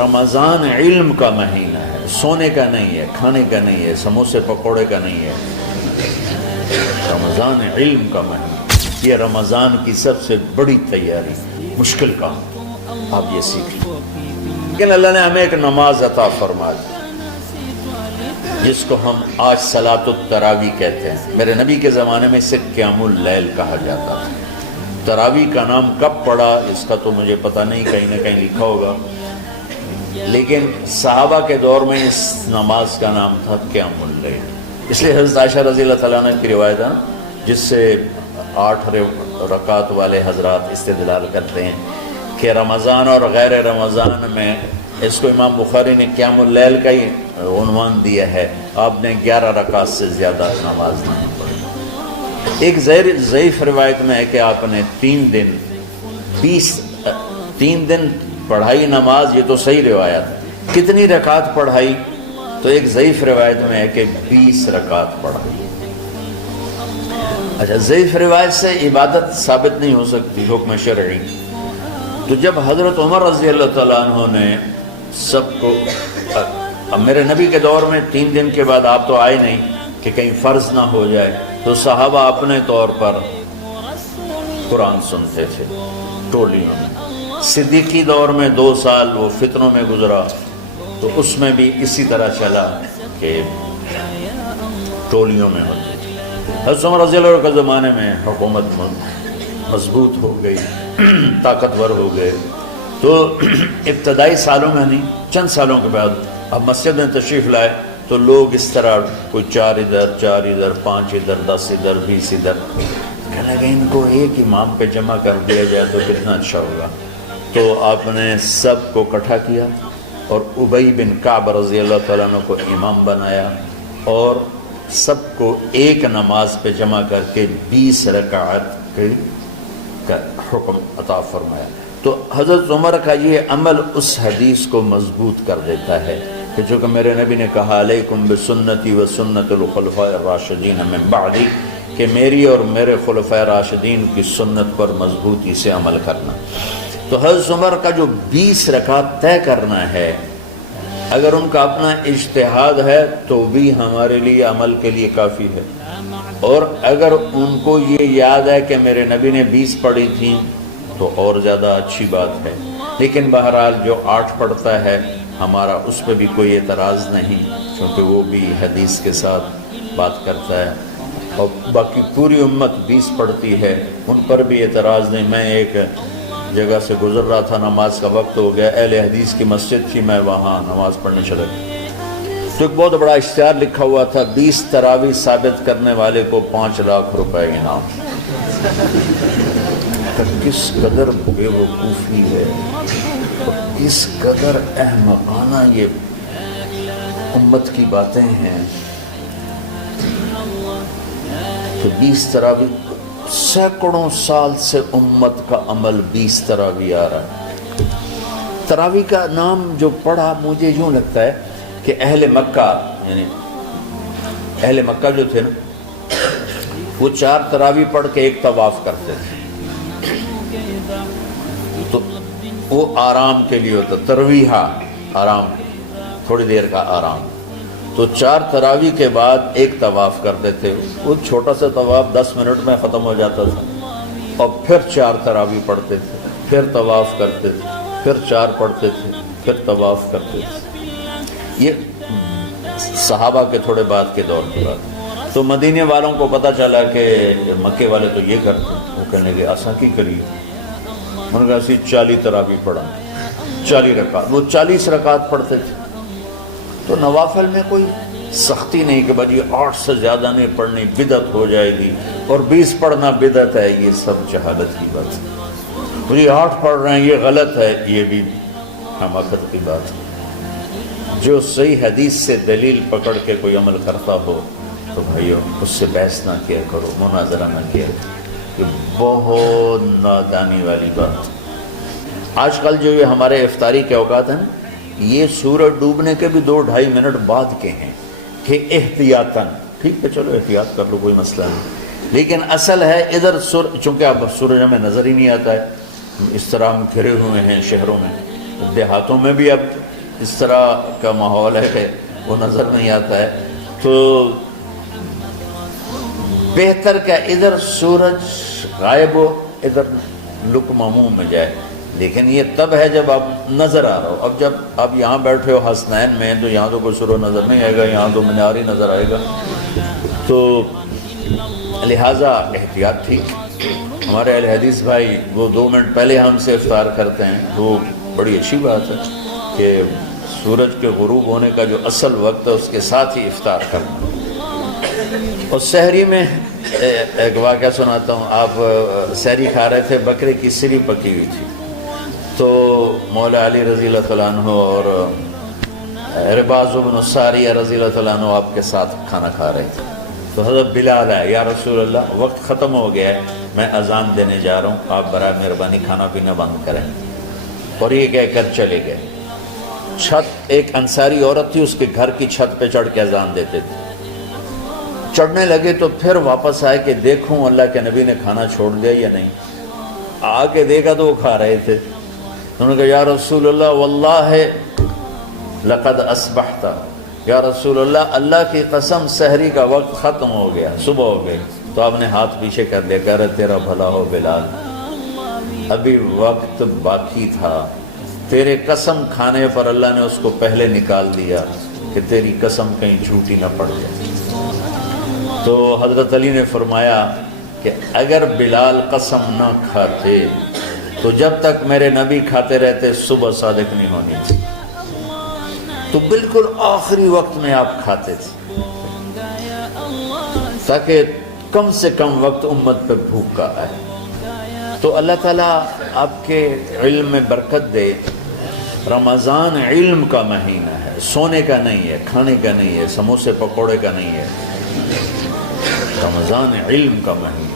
رمضان علم کا مہینہ ہے، سونے کا نہیں ہے، کھانے کا نہیں ہے، سموسے پکوڑے کا نہیں ہے، رمضان علم کا مہینہ۔ یہ رمضان کی سب سے بڑی تیاری، مشکل کام، آپ یہ سیکھ لیں۔ لیکن اللہ نے ہمیں ایک نماز عطا فرما دی جس کو ہم آج صلاۃ التراویح کہتے ہیں۔ میرے نبی کے زمانے میں اسے قیام اللیل کہا جاتا تھا۔ تراویح کا نام کب پڑا اس کا تو مجھے پتہ نہیں، کہیں نہ کہیں لکھا ہوگا، لیکن صحابہ کے دور میں اس نماز کا نام تھا قیام اللیل۔ اس لیے حضرت عائشہ رضی اللہ تعالیٰ عنہ کی روایت ہے جس سے 8 رکعت والے حضرات استدلال کرتے ہیں کہ رمضان اور غیر رمضان میں اس کو امام بخاری نے قیام اللیل کا ہی عنوان دیا ہے، آپ نے 11 رکعت سے زیادہ نماز نہیں پڑھی۔ ایک ضعیف روایت میں ہے کہ آپ نے 3 دن پڑھائی نماز، یہ تو صحیح روایت ہے۔ کتنی رکعت پڑھائی؟ تو ایک ضعیف روایت میں ہے کہ 20 رکعت پڑھائی۔ اچھا، ضعیف روایت سے عبادت ثابت نہیں ہو سکتی حکم شرعی۔ تو جب حضرت عمر رضی اللہ تعالیٰ عنہ نے سب کو، اب میرے نبی کے دور میں 3 دن کے بعد آپ تو آئے نہیں کہ کہیں فرض نہ ہو جائے، تو صحابہ اپنے طور پر قرآن سنتے تھے ٹولیوں میں۔ صدیقی دور میں 2 سال وہ فتنوں میں گزرا، تو اس میں بھی اسی طرح چلا کہ ٹولیوں میں ہوتے تھے۔ حضرت عمر رضی اللہ عنہ کے زمانے میں حکومت مضبوط ہو گئی، طاقتور ہو گئے، تو ابتدائی سالوں میں نہیں، چند سالوں کے بعد اب مسجد میں تشریف لائے تو لوگ اس طرح کوئی 4 ادھر 4 ادھر 5 ادھر 10 ادھر 20 ادھر، کہنے لگے ان کو ایک امام پہ جمع کر دیا جائے تو کتنا اچھا ہوگا۔ تو آپ نے سب کو اکٹھا کیا اور ابی بن کعب رضی اللہ تعالیٰ عنہ کو امام بنایا اور سب کو ایک نماز پہ جمع کر کے 20 رکعت کا حکم عطا فرمایا۔ تو حضرت عمر کا یہ عمل اس حدیث کو مضبوط کر دیتا ہے کہ جو کہ میرے نبی نے کہا علیکم بسنتی و سنت الخلفاء الراشدین من بعدی، کہ میری اور میرے خلفاء راشدین کی سنت پر مضبوطی سے عمل کرنا۔ تو حضرت عمر کا جو 20 رکعت طے کرنا ہے، اگر ان کا اپنا اجتہاد ہے تو بھی ہمارے لیے عمل کے لیے کافی ہے، اور اگر ان کو یہ یاد ہے کہ میرے نبی نے 20 پڑھی تھیں تو اور زیادہ اچھی بات ہے۔ لیکن بہرحال جو 8 پڑھتا ہے ہمارا اس پہ بھی کوئی اعتراض نہیں، کیونکہ وہ بھی حدیث کے ساتھ بات کرتا ہے، اور باقی پوری امت 20 پڑھتی ہے، ان پر بھی اعتراض نہیں۔ میں ایک جگہ سے گزر رہا تھا، نماز کا وقت ہو گیا، اہل حدیث کی مسجد تھی، میں وہاں نماز پڑھنے چلا گیا، تو ایک بہت بڑا اشتہار لکھا ہوا تھا 20 تراویح ثابت کرنے والے کو 5 لاکھ روپے انعام۔ کس قدر بے وقوفی ہے، کس قدر احمقانہ یہ امت کی باتیں ہیں کہ 20 تراویح، سینکڑوں سال سے امت کا عمل 20 تراویح آ رہا ہے۔ تراویح کا نام جو پڑھا مجھے یوں لگتا ہے کہ اہل مکہ، یعنی اہل مکہ جو تھے نا، وہ 4 تراویح پڑھ کے ایک طواف کرتے تھے، تو وہ آرام کے لیے ہوتا، ترویحہ آرام، تھوڑی دیر کا آرام۔ تو 4 تراویح کے بعد ایک طواف کرتے تھے، وہ چھوٹا سا طواف 10 منٹ میں ختم ہو جاتا تھا، اور پھر 4 تراویح پڑھتے تھے، پھر طواف کرتے تھے، پھر 4 پڑھتے تھے، پھر طواف کرتے تھے۔ یہ صحابہ کے تھوڑے بعد کے دور کی بات۔ تو مدینے والوں کو پتہ چلا کہ مکے والے تو یہ کرتے ہیں، وہ کہنے لگے آسان کی کریے، انہوں نے کہا 40 تراویح پڑھا، 40 رکعت، وہ 40 رکعت پڑھتے تھے۔ تو نوافل میں کوئی سختی نہیں کہ بھائی 8 سے زیادہ نہیں پڑھنی، بدعت ہو جائے گی، اور 20 پڑھنا بدعت ہے، یہ سب جہالت کی بات ہے۔ یہ 8 پڑھ رہے ہیں یہ غلط ہے، یہ بھی حماقت کی بات ہے۔ جو صحیح حدیث سے دلیل پکڑ کے کوئی عمل کرتا ہو تو بھائیو اس سے بحث نہ کیا کرو، مناظرہ نہ کیا کرو، یہ بہت نادانی والی بات۔ آج کل جو یہ ہمارے افطاری کے اوقات ہیں، یہ سورج ڈوبنے کے بھی 2-2.5 منٹ بعد کے ہیں کہ احتیاطاً، ٹھیک ہے چلو احتیاط کر لو، کوئی مسئلہ نہیں، لیکن اصل ہے ادھر چونکہ اب سورج ہمیں نظر ہی نہیں آتا ہے، اس طرح ہم گھرے ہوئے ہیں شہروں میں، دیہاتوں میں بھی اب اس طرح کا ماحول ہے کہ وہ نظر نہیں آتا ہے. تو بہتر کہ ادھر سورج غائب ہو ادھر لقمہ منہ میں جائے، لیکن یہ تب ہے جب آپ نظر آ رہا ہو. اب جب آپ یہاں بیٹھے ہو حسنین میں تو یہاں تو کوئی سورج نظر نہیں آئے گا، یہاں تو مینار ہی نظر آئے گا. تو لہٰذا احتیاط تھی. ہمارے اہل حدیث بھائی وہ 2 منٹ پہلے ہم سے افطار کرتے ہیں، وہ بڑی اچھی بات ہے کہ سورج کے غروب ہونے کا جو اصل وقت ہے اس کے ساتھ ہی افطار کرنا. اور سحری میں ایک واقعہ سناتا ہوں. آپ سحری کھا رہے تھے، بکرے کی سری پکی ہوئی تھی، تو مولا علی رضی اللہ تعالیٰ عنہ اور رباز بن ساریہ رضی اللہ تعالیٰ عنہ آپ کے ساتھ کھانا کھا رہے تھے. تو حضرت بلال آئے، یا رسول اللہ وقت ختم ہو گیا ہے، میں اذان دینے جا رہا ہوں، آپ برائے مہربانی کھانا پینا بند کریں. اور یہ کہہ کر چلے گئے. چھت ایک انصاری عورت تھی، اس کے گھر کی چھت پہ چڑھ کے اذان دیتے تھے. چڑھنے لگے تو پھر واپس آئے کہ دیکھوں اللہ کے نبی نے کھانا چھوڑ دیا یا نہیں. آ کے دیکھا تو وہ کھا رہے تھے. انہوں نے کہا یا رسول اللہ واللہ لقد اصبحت، یا رسول اللہ اللہ کی قسم سحری کا وقت ختم ہو گیا، صبح ہو گئی. تو آپ نے ہاتھ پیچھے کر دیا، کہہ رہے تیرا بھلا ہو بلال، ابھی وقت باقی تھا، تیرے قسم کھانے پر اللہ نے اس کو پہلے نکال دیا کہ تیری قسم کہیں جھوٹی نہ پڑ جائے. تو حضرت علی نے فرمایا کہ اگر بلال قسم نہ کھاتے تو جب تک میرے نبی کھاتے رہتے صبح صادق نہیں ہونی تھی. تو بالکل آخری وقت میں آپ کھاتے تھے تاکہ کم سے کم وقت امت پہ بھوک کا آئے. تو اللہ تعالیٰ آپ کے علم میں برکت دے. رمضان علم کا مہینہ ہے، سونے کا نہیں ہے، کھانے کا نہیں ہے، سموسے پکوڑے کا نہیں ہے. رمضان علم کا مہینہ.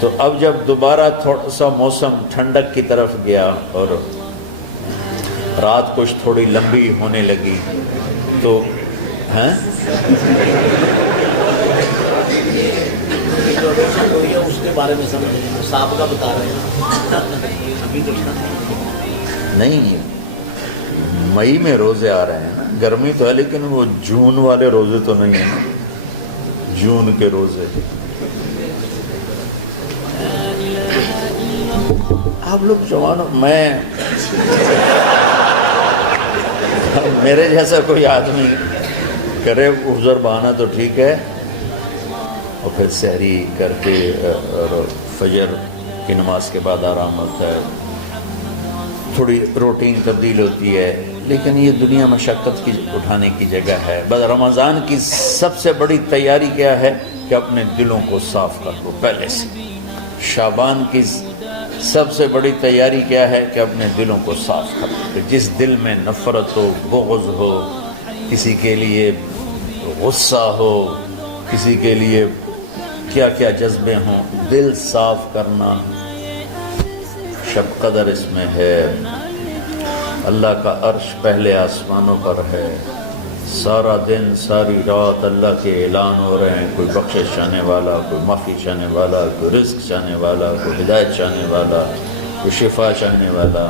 تو اب جب دوبارہ تھوڑا سا موسم ٹھنڈک کی طرف گیا اور رات کچھ تھوڑی لمبی ہونے لگی تو اس کے بارے میں صاحب کا بتا رہے ہیں نہیں، مئی میں روزے آ رہے ہیں نا، گرمی تو ہے لیکن وہ جون والے روزے تو نہیں ہیں نا، جون کے روزے. آپ لوگ جوانوں، میں میرے جیسا کوئی آدمی کرے عذر بہانا تو ٹھیک ہے، اور پھر سحری کر کے اور فجر کی نماز کے بعد آرام ہوتا ہے، تھوڑی روٹین تبدیل ہوتی ہے، لیکن یہ دنیا مشقت کی اٹھانے کی جگہ ہے. بس رمضان کی سب سے بڑی تیاری کیا ہے کہ اپنے دلوں کو صاف کر لو پہلے سے. شعبان کی سب سے بڑی تیاری کیا ہے کہ اپنے دلوں کو صاف کر لو. جس دل میں نفرت ہو، بغض ہو، کسی کے لیے غصہ ہو، کسی کے لیے کیا کیا جذبے ہوں، دل صاف کرنا. شب قدر اس میں ہے، اللہ کا عرش پہلے آسمانوں پر ہے، سارا دن ساری رات اللہ کے اعلان ہو رہے ہیں، کوئی بخشش چاہنے والا، کوئی معافی چاہنے والا، کوئی رزق چاہنے والا، کوئی ہدایت چاہنے والا، کوئی شفا چاہنے والا.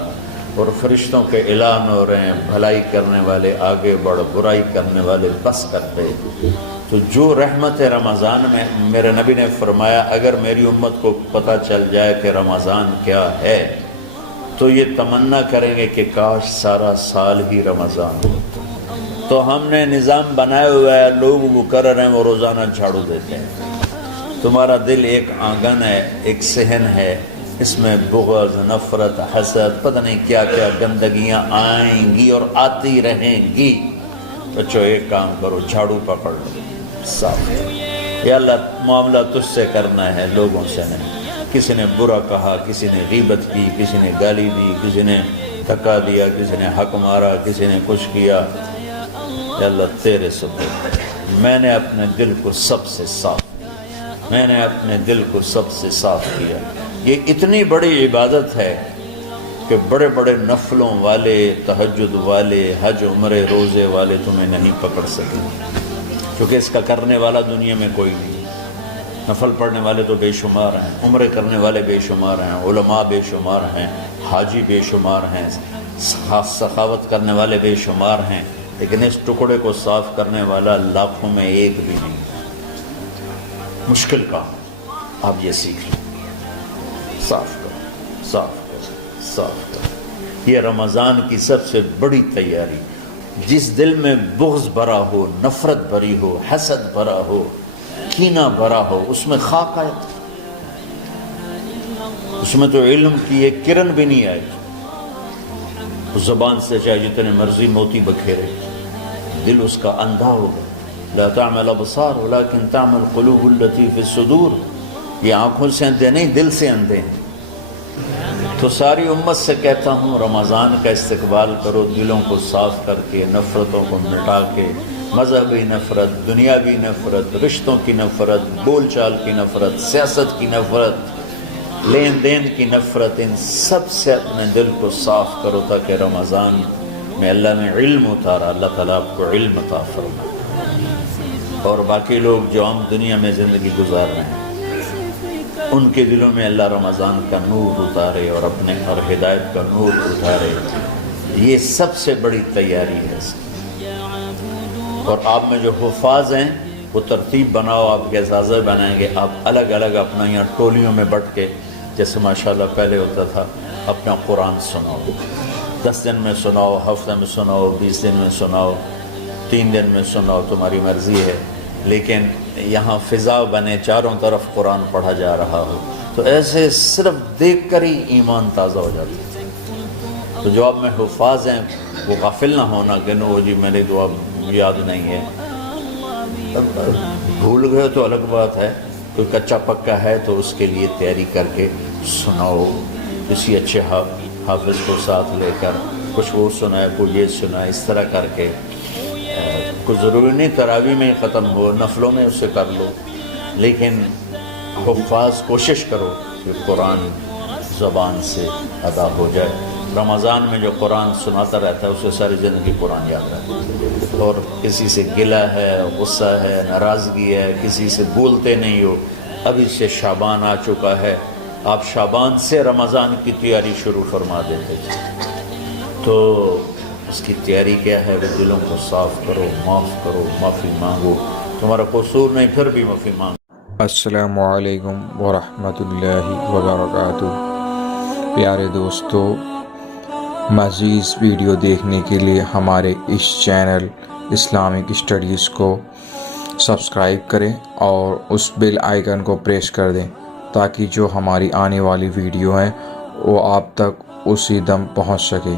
اور فرشتوں کے اعلان ہو رہے ہیں، بھلائی کرنے والے آگے بڑھ، برائی کرنے والے بس کر دے. تو جو رحمت رمضان میں، میرے نبی نے فرمایا اگر میری امت کو پتہ چل جائے کہ رمضان کیا ہے تو یہ تمنا کریں گے کہ کاش سارا سال ہی رمضان ہو. تو ہم نے نظام بنایا ہوا ہے، لوگ وہ کر رہے ہیں، وہ روزانہ جھاڑو دیتے ہیں. تمہارا دل ایک آنگن ہے، ایک صحن ہے، اس میں بغض، نفرت، حسد، پتہ نہیں کیا کیا گندگیاں آئیں گی اور آتی رہیں گی. بچوں ایک کام کرو، جھاڑو پکڑ لو، صاف. یا اللہ معاملہ تجھ سے کرنا ہے، لوگوں سے نہیں. کسی نے برا کہا، کسی نے غیبت کی، کسی نے گالی دی، کسی نے دھکا دیا، کسی نے حق مارا، کسی نے کچھ کیا. یا اللہ تیرے سپرد، میں نے اپنے دل کو سب سے صاف کیا، میں نے اپنے دل کو سب سے صاف کیا. یہ اتنی بڑی عبادت ہے کہ بڑے بڑے نفلوں والے، تہجد والے، حج عمرے روزے والے تمہیں نہیں پکڑ سکے، کیونکہ اس کا کرنے والا دنیا میں کوئی نہیں. نفل پڑھنے والے تو بے شمار ہیں، عمرے کرنے والے بے شمار ہیں، علماء بے شمار ہیں، حاجی بے شمار ہیں، سخاوت کرنے والے بے شمار ہیں، لیکن اس ٹکڑے کو صاف کرنے والا لاکھوں میں ایک بھی نہیں۔ مشکل کام، آپ یہ سیکھ لیں، صاف کرو، صاف کرو، صاف کرو۔ یہ رمضان کی سب سے بڑی تیاری۔ جس دل میں بغض بھرا ہو، نفرت بھری ہو، حسد بھرا ہو، کینہ بھرا ہو، اس میں خاک آئے، اس میں تو علم کی ایک کرن بھی نہیں آئے۔ اس زبان سے چاہے جتنے مرضی موتی بکھیرے، دل اس کا اندھا ہوگا۔ لا تعمل ابصار ولكن تعمل قلوب التي في الصدور۔ یہ آنکھوں سے اندھے نہیں، دل سے اندھے ہیں۔ تو ساری امت سے کہتا ہوں، رمضان کا استقبال کرو، دلوں کو صاف کر کے، نفرتوں کو مٹا کے، مذہبی نفرت، دنیاوی نفرت، رشتوں کی نفرت، بول چال کی نفرت، سیاست کی نفرت، لین دین کی نفرت، ان سب سے اپنے دل کو صاف کرو تاکہ رمضان میں اللہ نے علم اتارا، اللہ تعالیٰ آپ کو علم عطا فرمائے، اور باقی لوگ جو عام دنیا میں زندگی گزار رہے ہیں ان کے دلوں میں اللہ رمضان کا نور اتارے اور اپنے اور ہدایت کا نور اتارے۔ یہ سب سے بڑی تیاری ہے اس کی۔ اور آپ میں جو حفاظ ہیں وہ ترتیب بناؤ، آپ کے اعزازہ بنائیں گے، آپ الگ الگ اپنا یہاں ٹولیوں میں بٹ کے، جیسے ماشاءاللہ پہلے ہوتا تھا، اپنا قرآن سناؤ، 10 دن میں سناؤ، ہفتہ میں سناؤ، 20 دن میں سناؤ، 3 دن میں سناؤ، تمہاری مرضی ہے، لیکن یہاں فضا بنے، چاروں طرف قرآن پڑھا جا رہا ہو، تو ایسے صرف دیکھ کر ہی ایمان تازہ ہو جاتا ہے۔ تو جو آپ میں حفاظ ہیں وہ غافل نہ ہونا کہ نو جی میرے دعا یاد نہیں ہے، بھول گئے تو الگ بات ہے، کوئی کچا پکا ہے تو اس کے لیے تیاری کر کے سناؤ، کسی اچھے حافظ کو ساتھ لے کر، کچھ وہ سنائے، کوئی یہ سنائے، اس طرح کر کے، کوئی ضروری نہیں تراویح میں ختم ہو، نفلوں میں اسے کر لو، لیکن حفاظ کوشش کرو کہ قرآن زبان سے ادا ہو جائے۔ رمضان میں جو قرآن سناتا رہتا ہے اسے ساری زندگی قرآن یاد رہتا ہے، اور کسی سے گلہ ہے، غصہ ہے، ناراضگی ہے، کسی سے بولتے نہیں ہو۔ ابھی سے شعبان آ چکا ہے، آپ شعبان سے رمضان کی تیاری شروع فرما دیتے تھے، تو اس کی تیاری کیا ہے؟ وہ دلوں کو صاف کرو، معاف کرو، معافی مانگو، تمہارا قصور نہیں پھر بھی معافی مانگو۔ السلام علیکم ورحمۃ اللہ وبرکاتہ۔ پیارے دوستو، مزید ویڈیو دیکھنے کے لیے ہمارے اس چینل اسلامک اسٹڈیز کو سبسکرائب کریں اور اس بیل آئیکن کو پریس کر دیں تاکہ جو ہماری آنے والی ویڈیو ہیں وہ آپ تک اسی دم پہنچ سکے۔